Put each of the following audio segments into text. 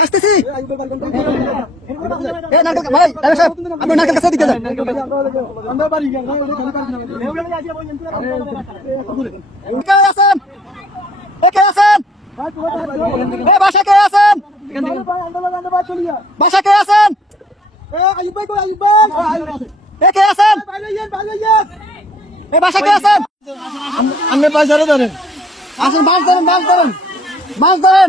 আসতেছি। ভাই সাহেব আপনি নারকেল কাছে দিকে যান। আছেন? এ কে আছেন? এ বাসা কে আছেন? বাসা কে আছেন? এ কে আছেন? বাসা কে আছেন? আপনি পয়সাটা ধরেন। আসেন মাছ ধরেন মাছ ধরেন মাছ ধরেন।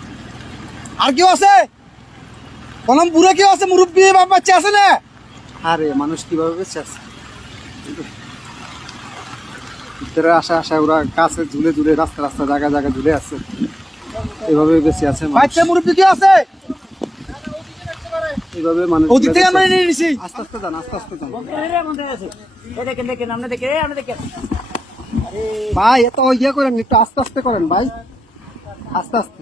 আর কেউ আছে? কলম বুড়ো কেউ আছে? মুরব্বী বাপ বাচ্চা আছে না? আরে মানুষ কীভাবে বেঁচে আছে? ভিতরে আসা আসা ওরা কাছে ঝুলে ঝুলে রাস্তা রাস্তা জায়গা জায়গা ঝুলে আছে। এভাবে বেঁচে আছে। বাচ্চা মুরব্বী কেউ আছে? এভাবে মানুষ ওদিক থেকে আমরা নিয়ে নিছি। আস্তে আস্তে যান আস্তে আস্তে যান। দেখেন দেখেন আপনি দেখেন এই দেখেন ভাই এত ইয়ে করেন একটু আস্তে আস্তে করেন ভাই। আস্তে আস্তে।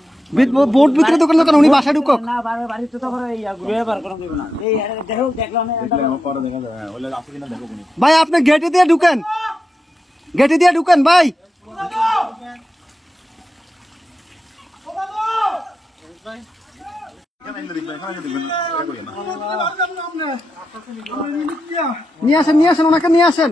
বিট- বোট ভিতরে দোকান দোকান উনি বাসায় ঢুকক। না বাড়ি বাড়িতে তো করে ইয়া ঘুরে বার করা যাবে না। এই দেখো দেখলাম ভাই আপনি গেটে দিয়ে ঢুকেন। গেটে দিয়ে ঢুকেন ভাই। নিয়ে আসেন নিয়ে আসেন ওনাকে নিয়ে আসেন।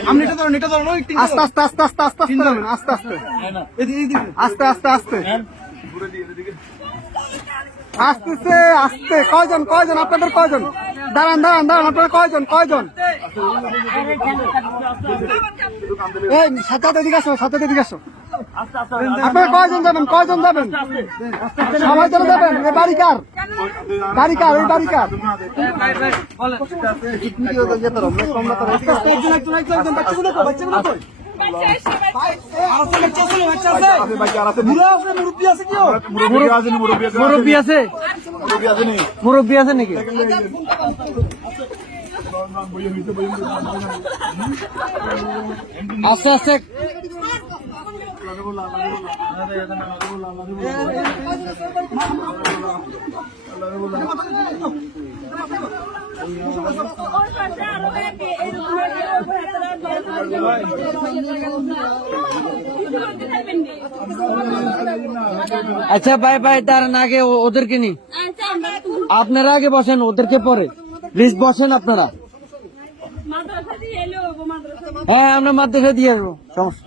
ধরুন আস্তে আস্তে আস্তে আস্তে আস্তে আস্তে আস্তে আস্তে আস্তে আস্তে আসতেছে আসতে কয়জন কয়জন আপনাদের কয়জন দাঁড়ান দাঁড়ান দাঁড়ান আপনারা কয়জন কয়জন এই সাথে এদিকে আসো, সাথে এদিকে আসো। আপনারা কয়জন যাবেন? কয়জন যাবেন? সবাই চলে যাবেন? এ বাড়ি কার? বাড়ি কার? এই বাড়ি কার? মুরব্বী আছে? কেউ মুরব্বী আছে মুরব্বী আছে নাকি আস্তে আস্তে আচ্ছা ভাই ভাই দাঁড়ান আগে ওদেরকে নি আপনারা আগে বসেন ওদেরকে পরে। প্লিজ বসেন আপনারা। হ্যাঁ আমরা মাদ্রাসা দিয়ে আসব। সমস্যা।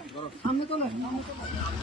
他们过来他们过来